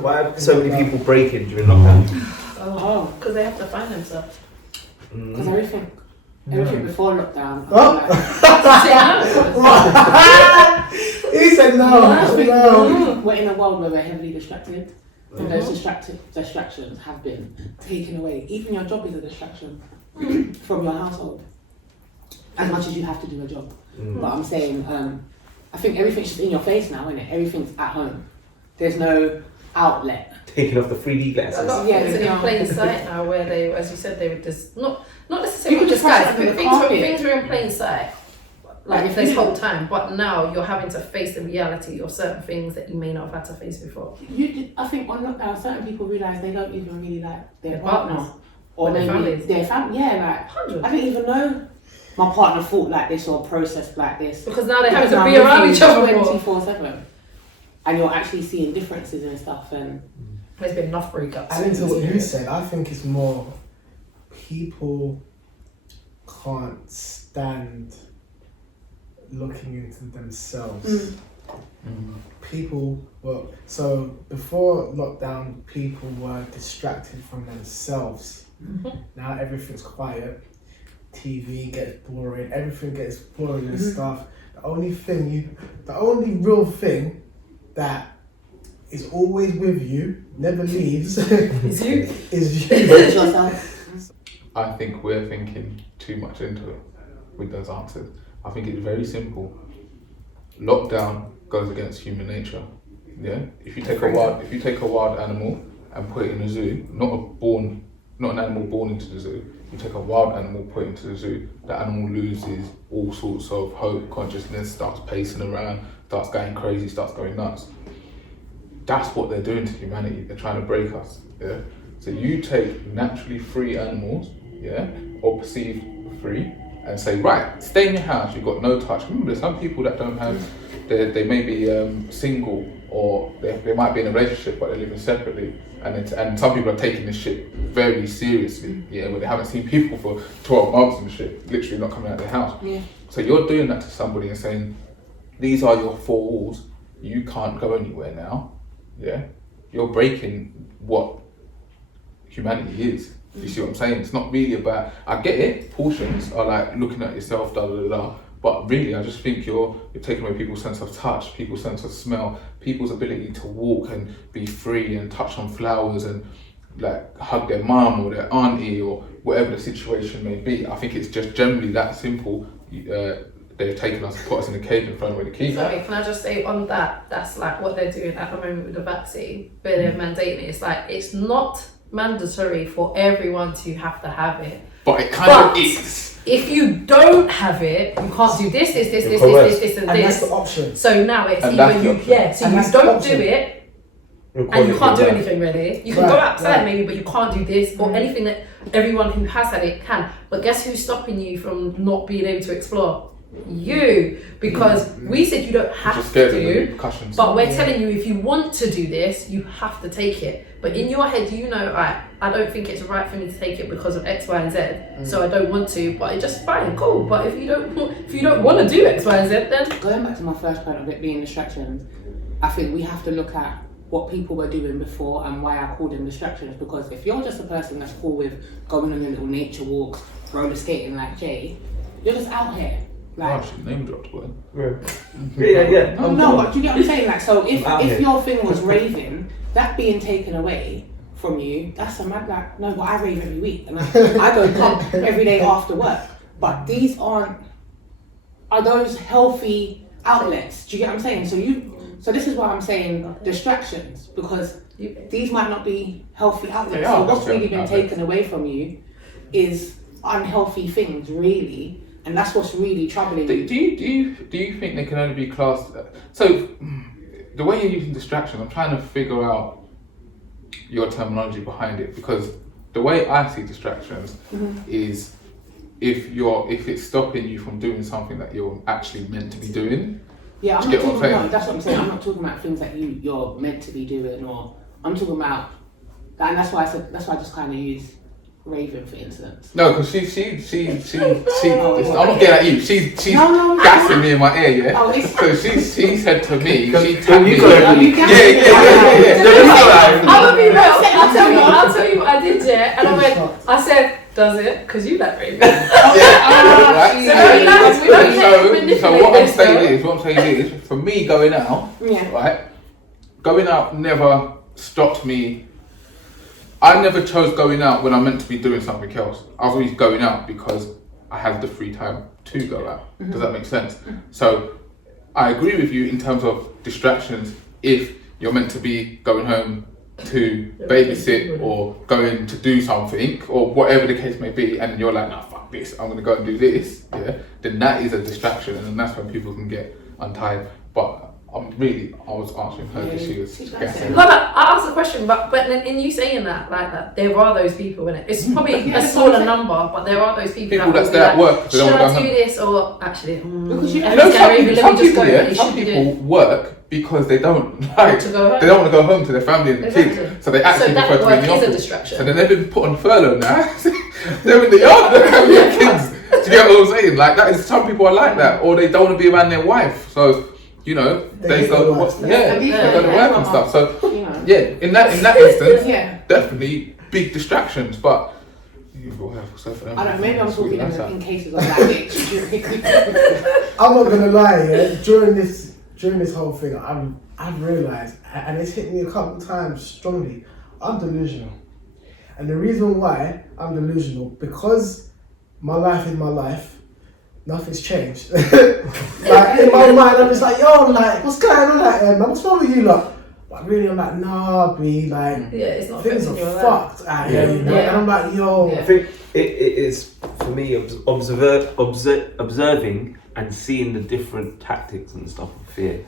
Why are so many people breaking during lockdown? Oh, because they have to find themselves. Because everything before lockdown. He said no. We're in a world where we're heavily distracted. And those distractions have been taken away. Even your job is a distraction from your household. As much as you have to do a job. But I'm saying, I think everything's just in your face now, isn't it? Everything's at home. There's no outlet. Taking off the 3D glasses. A lot of things are in plain sight now, where they, as you said, they would just not necessarily disguise, but things were in plain sight. Like this whole time, but now you're having to face the reality of certain things that you may not have had to face before. I think on lockdown, certain people realise they don't even really like their partners. partner. Or their maybe families. their family. Yeah, like, 100. I didn't even know my partner thought like this or processed like this. Because now they have to be around each other more. 24/7. And you're actually seeing differences and stuff. And there's been enough breakups. Adding to what you said, I think it's more people can't stand looking into themselves. People so before lockdown, people were distracted from themselves. Now everything's quiet. TV gets boring. Everything gets boring and stuff. The only real thing that is always with you, never leaves, is you. it's yourself. I think we're thinking too much into it with those answers. I think it's very simple. Lockdown goes against human nature. Yeah. If you take a wild animal and put it in a zoo, not an animal born into the zoo. You take a wild animal, put it into the zoo. The animal loses all sorts of hope, consciousness, starts pacing around, starts going crazy, starts going nuts. That's what they're doing to humanity. They're trying to break us. Yeah. So you take naturally free animals, yeah, or perceived free, and say, right, stay in your house. You've got no touch. Remember, there's some people that don't have. They may be single, or they might be in a relationship, but they're living separately. And some people are taking this shit very seriously, yeah, where they haven't seen people for 12 months and shit, literally not coming out of their house. Yeah. So you're doing that to somebody and saying, these are your four walls. You can't go anywhere now. Yeah, you're breaking what humanity is. You see what I'm saying? It's not really about. I get it. Portions are like looking at yourself, da da da. But really, I just think you're taking away people's sense of touch, people's sense of smell, people's ability to walk and be free and touch on flowers and like hug their mum or their auntie or whatever the situation may be. I think it's just generally that simple. They've taken us, put us in a cage and thrown away the key. Sorry, can I just say on that? That's like what they're doing at the moment with the vaccine, but they're mandating it. It's like it's not mandatory for everyone to have to have it. But it kind of is. If you don't have it, you can't do this, and And that's the option. So now it's And either that's so And you that's the don't option. do it, and you can't do anything really. You can go outside maybe, but you can't do this or anything that everyone who has had it can. But guess who's stopping you from not being able to explore? You, because we said you don't have to, but we're telling you if you want to do this, you have to take it. But in your head, you know, I don't think it's right for me to take it because of X, Y, and Z. So I don't want to. But it's just fine, cool. But if you don't want to do X, Y, and Z, then Going back to my first point of it being distractions, I think we have to look at what people were doing before and why I call them distractions. Because if you're just a person that's cool with going on your little nature walks, roller skating like Jay, you're just out here. Like, she name dropped, boy. Yeah. No, but do you get what I'm saying? Like, so if your thing was raving, that being taken away from you, that's a mad like, no, but I rave every week and I go pump every day after work. But these are those healthy outlets? Do you get what I'm saying? So this is why I'm saying distractions, because these might not be healthy outlets. So what's really been taken away from you is unhealthy things, really. And that's what's really troubling you. Do you think they can only be classed? So the way you're using distraction, I'm trying to figure out your terminology behind it, because the way I see distractions is if it's stopping you from doing something that you're actually meant to be doing. Yeah, I'm not talking about, that's what I'm saying. I'm not talking about things that you're meant to be doing, or I'm talking about that, and that's why I just kind of use raving, for instance? No, because she. I'm not getting at you. She's No. gassing me in my ear, yeah. Oh, it's So she said to me, she Can tagged you me. go ahead? Yeah. I'm gonna be real. I'll tell you what I did, yeah. And I said, does it? Because you like raving. So what I'm saying is, for me going out, right? Going out never stopped me. I never chose going out when I meant to be doing something else. I was always going out because I had the free time to go out. Does that make sense? So I agree with you in terms of distractions. If you're meant to be going home to babysit or going to do something or whatever the case may be, and you're like, nah, fuck this, I'm gonna go and do this, yeah, then that is a distraction, and then that's when people can get untied. But I was answering her because she was guessing. No, but I asked the question, but then in you saying that, like that, there are those people in it. It's probably a smaller number, but there are those people that that's will be there at like, work. should I do this or actually? Because you Some people work because they don't like. To go home. They don't want to go home to their family and kids, so they actually prefer to be in the office. A distraction. So then they've been put on furlough now. They're in the yard with their kids. Do you get what I'm saying? Like that is, some people are like that, or they don't want to be around their wife. So you know they go to work. They go to work and stuff. So in that instance, definitely big distractions, but. I don't know, maybe I'm talking in cases of that. I'm not gonna lie, yeah. During this whole thing, I've realised, and it's hit me a couple of times strongly, I'm delusional. And the reason why I'm delusional, because my life is my life, nothing's changed. Like in my mind, I'm just like, yo, like, what's going on, like, man, what's wrong with you, lot? But really, I'm like, nah, B, like, it's not things are fucked out here, you know. And I'm like, yo. I think it is for me observing and seeing the different tactics and stuff of fear.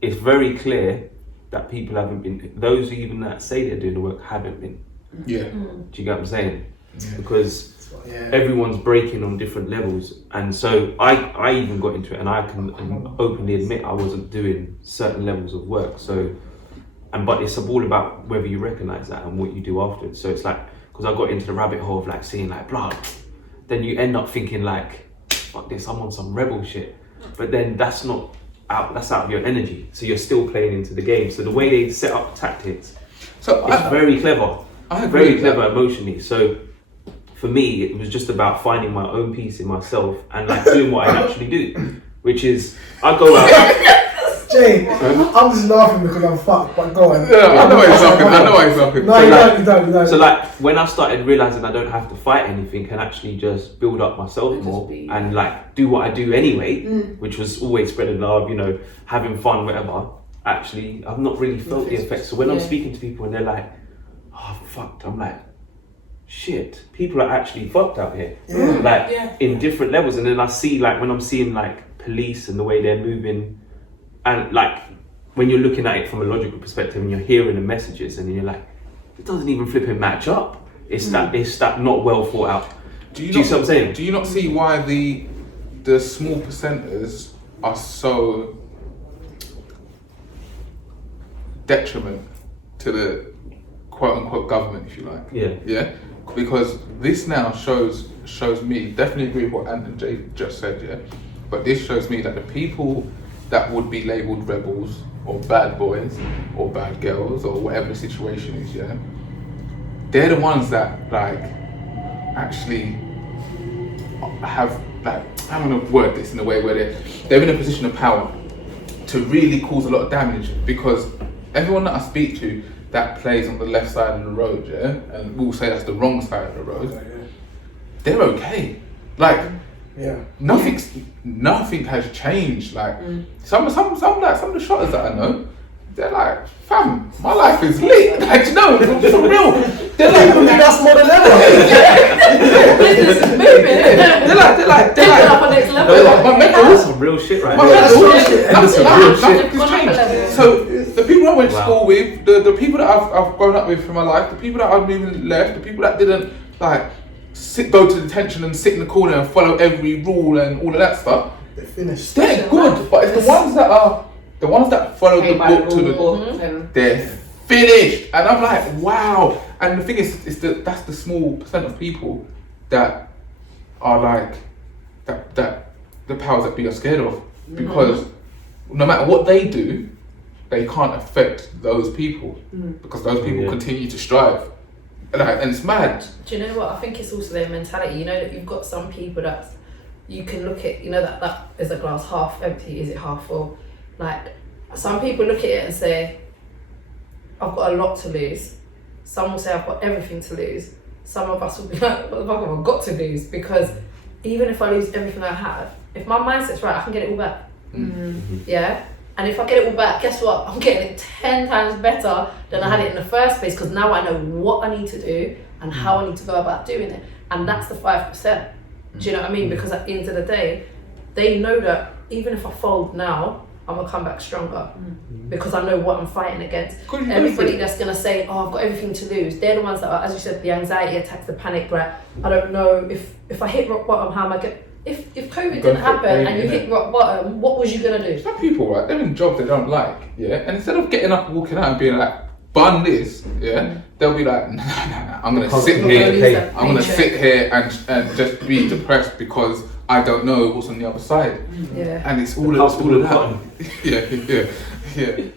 It's very clear that people haven't been. Those even that say they're doing the work haven't been. Yeah. Do you get what I'm saying? Yeah. Because everyone's breaking on different levels, and so I even got into it, and I can openly admit I wasn't doing certain levels of work. So. But it's all about whether you recognise that and what you do afterwards. So it's like, because I got into the rabbit hole of like seeing like blood, then you end up thinking like, fuck this, I'm on some rebel shit. But then that's out of your energy. So you're still playing into the game. So the way they set up tactics, it's very clever. Very clever emotionally. So for me, it was just about finding my own peace in myself and like doing what I naturally do, which is I go out. Jay, I'm just laughing because I'm fucked, but go on. I know why he's laughing. No, you don't. So like, when I started realising I don't have to fight anything and actually just build up myself more and like do what I do anyway, which was always spreading love, you know, having fun, whatever, actually, I've not really felt the effects. So when I'm speaking to people and they're like, oh, fucked, I'm like, shit, people are actually fucked out here. In different levels. And then I see like, when I'm seeing like police and the way they're moving, and like when you're looking at it from a logical perspective and you're hearing the messages and you're like, it doesn't even flipping match up. It's that not well thought out. Do you see what I'm saying? Do you not see why the small percenters are so detriment to the quote unquote government, if you like? Yeah. Because this now shows me, definitely agree with what Ant and Jay just said, yeah. But this shows me that the people that would be labelled rebels or bad boys or bad girls or whatever the situation is, yeah, they're the ones that like actually have like, I'm gonna word this in a way where they're in a position of power to really cause a lot of damage, because everyone that I speak to that plays on the left side of the road, yeah, and we'll say that's the wrong side of the road, they're okay. Like nothing has changed. Like some of the shotters that I know, they're like, fam, my life is lit. Like, no, for real. They're like, that's more than ever. Business is moving. They're like, up on next level. My mental, That's some real shit right my there. mental, nothing has changed. So the people I went to school with, the people that I've grown up with for my life, the people that I've even left, the people that didn't like go to detention and sit in the corner and follow every rule and all of that stuff, They're finished. they're good. But it's the ones that follow the book to the book, they're finished. And I'm like, wow. And the thing is that that's the small percent of people that are like that the powers that be are scared of, because no matter what they do, they can't affect those people because those people continue to strive. And it's mad. Do you know what? I think it's also their mentality. You know that you've got some people that you can look at. You know that is a glass half empty. Is it half full? Like some people look at it and say, "I've got a lot to lose." Some will say, "I've got everything to lose." Some of us will be like, "What the fuck have I got to lose?" Because even if I lose everything I have, if my mindset's right, I can get it all back. Yeah. And if I get it all back, guess what? I'm getting it 10 times better than I had it in the first place, because now I know what I need to do and how I need to go about doing it. And that's the 5%. Do you know what I mean? Because at the end of the day, they know that even if I fold now, I'm going to come back stronger because I know what I'm fighting against. Everybody that's going to say, oh, I've got everything to lose, they're the ones that are, as you said, the anxiety attacks, the panic, right? I don't know if I hit rock bottom, how am I going to... If COVID didn't happen and you hit rock bottom, what was you gonna do? Some people, right, they're in jobs they don't like, yeah, and instead of getting up and walking out and being like, bun this, yeah, they'll be like, nah, I'm gonna sit here, I'm gonna sit here and just be depressed because I don't know what's on the other side. Yeah. And it's all of that. Yeah.